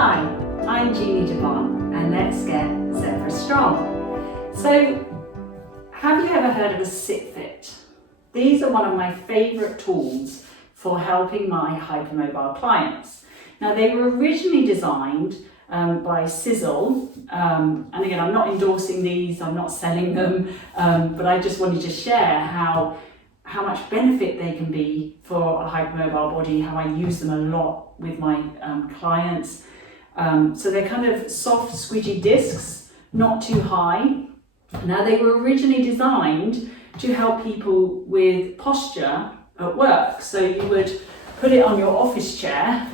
Hi, I'm Jeannie and let's get set for strong. So, have you ever heard of a Sitfit? These are one of my favourite tools for helping my hypermobile clients. Now, they were originally designed by Sizzle, and again, I'm not endorsing these, I'm not selling them, but I just wanted to share how much benefit they can be for a hypermobile body, how I use them a lot with my clients. So they're kind of soft, squidgy discs, not too high. Now, they were originally designed to help people with posture at work. So you would put it on your office chair,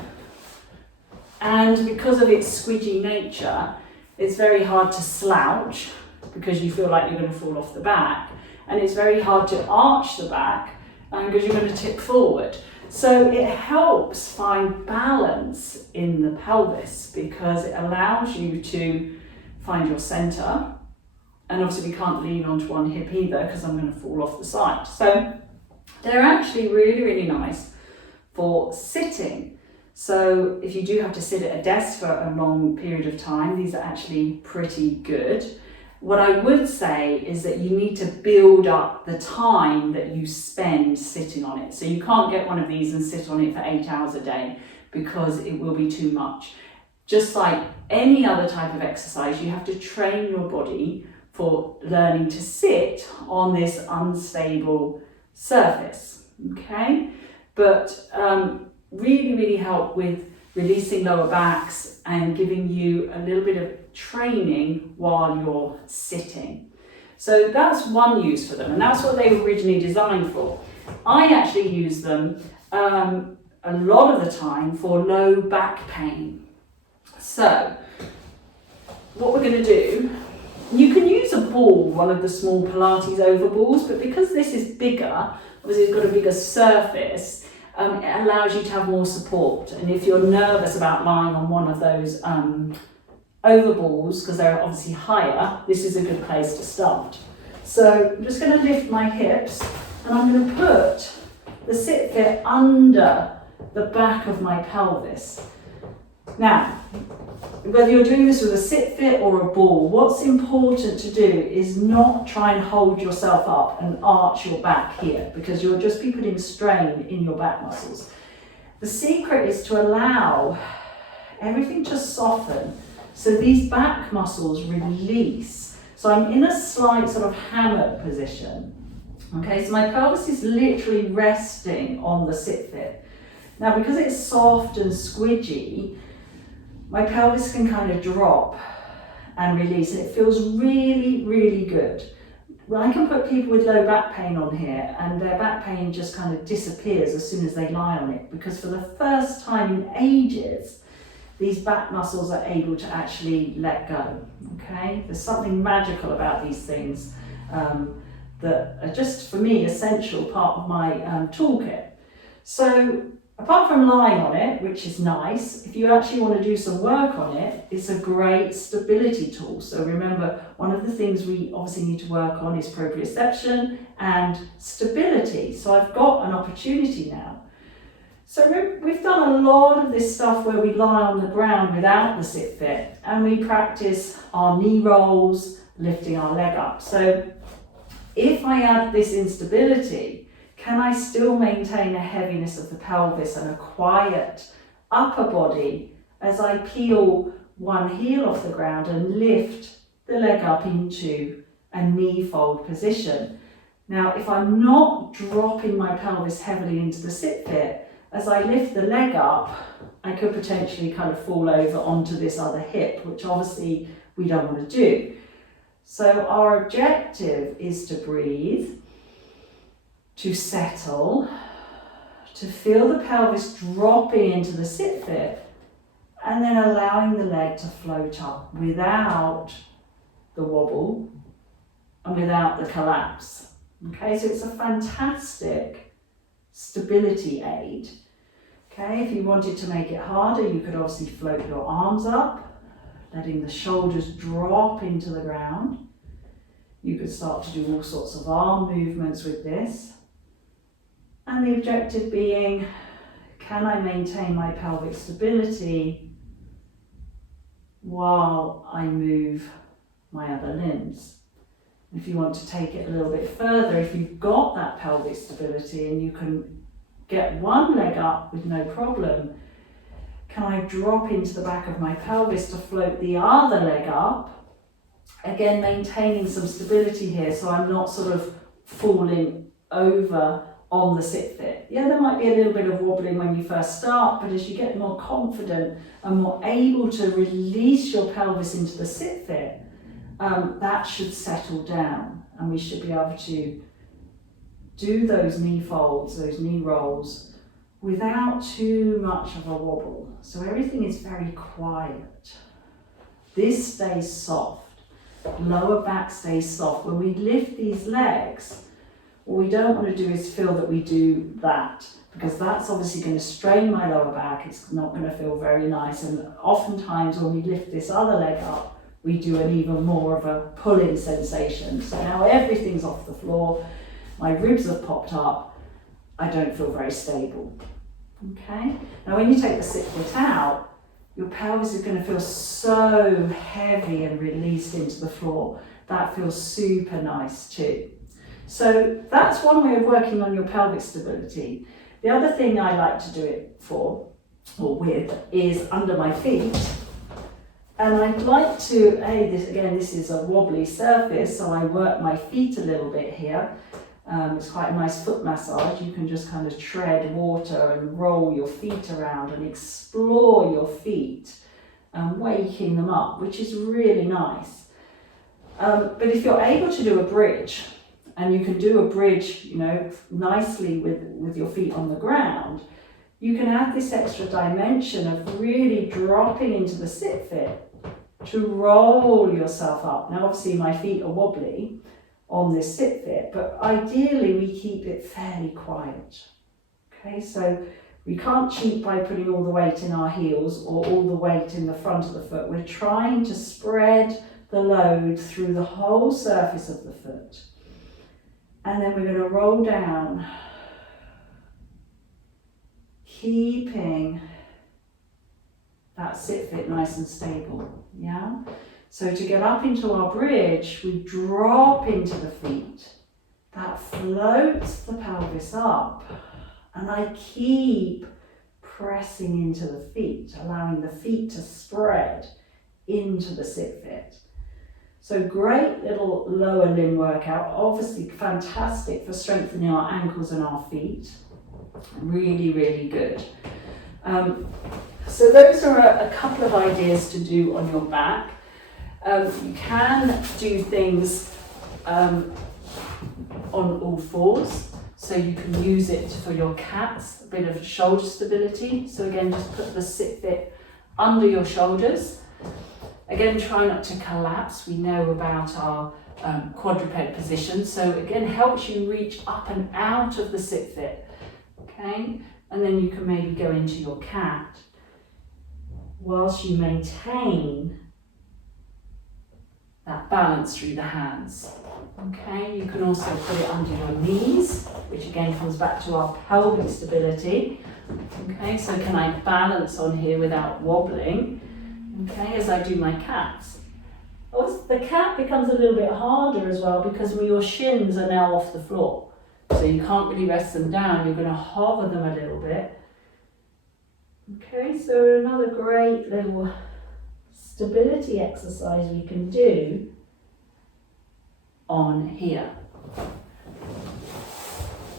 and because of its squidgy nature, it's very hard to slouch because you feel like you're going to fall off the back, and it's very hard to arch the back because you're going to tip forward. So it helps find balance in the pelvis because it allows you to find your center. And obviously we can't lean onto one hip either because I'm going to fall off the side. So they're actually really, really nice for sitting. So if you do have to sit at a desk for a long period of time, these are actually pretty good. What I would say is that you need to build up the time that you spend sitting on it. So you can't get one of these and sit on it for 8 hours a day because it will be too much. Just like any other type of exercise, you have to train your body for learning to sit on this unstable surface, okay? But really, really help with releasing lower backs and giving you a little bit of training while you're sitting. So that's one use for them, and that's what they were originally designed for. I actually use them a lot of the time for low back pain. So what we're going to do, you can use a ball, one of the small Pilates over balls, but because this is bigger, obviously it's got a bigger surface, it allows you to have more support. And if you're nervous about lying on one of those over balls, because they're obviously higher, this is a good place to start. So I'm just going to lift my hips and I'm going to put the Sitfit under the back of my pelvis. Now, whether you're doing this with a Sitfit or a ball, what's important to do is not try and hold yourself up and arch your back here, because you'll just be putting strain in your back muscles. The secret is to allow everything to soften so these back muscles release. So I'm in a slight sort of hammock position. Okay, so my pelvis is literally resting on the Sitfit. Now, because it's soft and squidgy, my pelvis can kind of drop and release, and it feels really, really good. Well, I can put people with low back pain on here, and their back pain just kind of disappears as soon as they lie on it, because for the first time in ages, these back muscles are able to actually let go, okay? There's something magical about these things that are just, for me, essential part of my toolkit. So, apart from lying on it, which is nice, if you actually want to do some work on it, it's a great stability tool. So remember, one of the things we obviously need to work on is proprioception and stability. So I've got an opportunity now. So we've done a lot of this stuff where we lie on the ground without the Sitfit, and we practice our knee rolls, lifting our leg up. So if I add this instability, can I still maintain a heaviness of the pelvis and a quiet upper body as I peel one heel off the ground and lift the leg up into a knee fold position? Now, if I'm not dropping my pelvis heavily into the Sitfit, as I lift the leg up, I could potentially kind of fall over onto this other hip, which obviously we don't want to do. So our objective is to breathe, to settle, to feel the pelvis dropping into the Sitfit, and then allowing the leg to float up without the wobble and without the collapse. Okay, so it's a fantastic stability aid. Okay, if you wanted to make it harder, you could obviously float your arms up, letting the shoulders drop into the ground. You could start to do all sorts of arm movements with this. And the objective being, can I maintain my pelvic stability while I move my other limbs. If you want to take it a little bit further, if you've got that pelvic stability and you can get one leg up with no problem, can I drop into the back of my pelvis to float the other leg up? Again, maintaining some stability here so I'm not sort of falling over on the Sitfit. Yeah, there might be a little bit of wobbling when you first start, but as you get more confident and more able to release your pelvis into the Sitfit, that should settle down and we should be able to do those knee folds, those knee rolls without too much of a wobble. So everything is very quiet. This stays soft. Lower back stays soft. When we lift these legs, what we don't want to do is feel that we do that, because that's obviously going to strain my lower back. It's not going to feel very nice. And oftentimes when we lift this other leg up, we do an even more of a pull-in sensation. So now everything's off the floor, my ribs have popped up, I don't feel very stable. Okay? Now when you take the Sitfit out, your pelvis is going to feel so heavy and released into the floor. That feels super nice too. So that's one way of working on your pelvic stability. The other thing I like to do it for, or with, is under my feet. And I'd like to, this is a wobbly surface, so I work my feet a little bit here. It's quite a nice foot massage. You can just kind of tread water and roll your feet around and explore your feet and waking them up, which is really nice. But if you're able to do a bridge, and you can do a bridge, nicely with your feet on the ground, you can add this extra dimension of really dropping into the Sitfit to roll yourself up. Now obviously my feet are wobbly on this Sitfit, but ideally we keep it fairly quiet. Okay, so we can't cheat by putting all the weight in our heels or all the weight in the front of the foot. We're trying to spread the load through the whole surface of the foot. And then we're going to roll down, keeping that Sitfit nice and stable, yeah? So to get up into our bridge, we drop into the feet. That floats the pelvis up. And I keep pressing into the feet, allowing the feet to spread into the Sitfit. So great little lower limb workout, obviously fantastic for strengthening our ankles and our feet. Really, really good. So those are a couple of ideas to do on your back. You can do things on all fours. So you can use it for your cats, a bit of shoulder stability. So again, just put the Sitfit under your shoulders. Again, try not to collapse. We know about our quadruped position. So again, helps you reach up and out of the Sitfit. Okay, and then you can maybe go into your cat whilst you maintain that balance through the hands. Okay, you can also put it under your knees, which again comes back to our pelvic stability. Okay, so can I balance on here without wobbling? Okay, as I do my cats. The cat becomes a little bit harder as well because your shins are now off the floor. So you can't really rest them down, you're going to hover them a little bit. Okay, so another great little stability exercise we can do on here.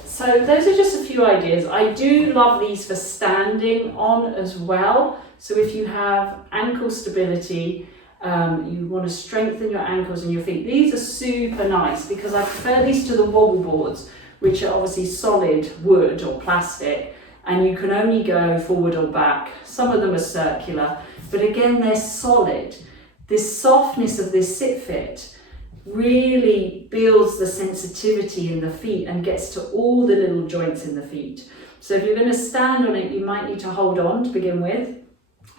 So those are just a few ideas. I do love these for standing on as well. So if you have ankle stability, you want to strengthen your ankles and your feet, these are super nice because I prefer these to the wobble boards, which are obviously solid wood or plastic, and you can only go forward or back. Some of them are circular, but again, they're solid. This softness of this Sitfit really builds the sensitivity in the feet and gets to all the little joints in the feet. So if you're going to stand on it, you might need to hold on to begin with,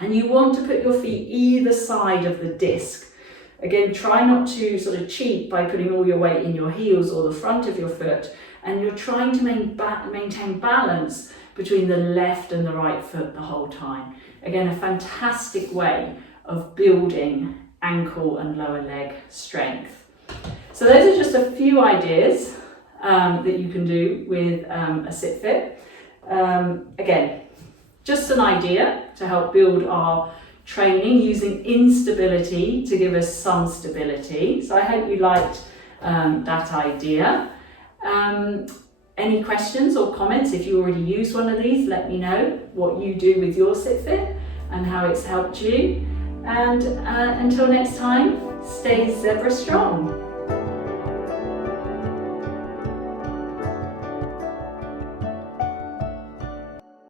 and you want to put your feet either side of the disc. Again, try not to sort of cheat by putting all your weight in your heels or the front of your foot, and you're trying to maintain balance between the left and the right foot the whole time. Again, a fantastic way of building ankle and lower leg strength. So those are just a few ideas that you can do with a Sitfit. Again, just an idea to help build our training using instability to give us some stability. So I hope you liked that idea. Any questions or comments? If you already use one of these, let me know what you do with your Sitfit and how it's helped you. And until next time, stay zebra strong.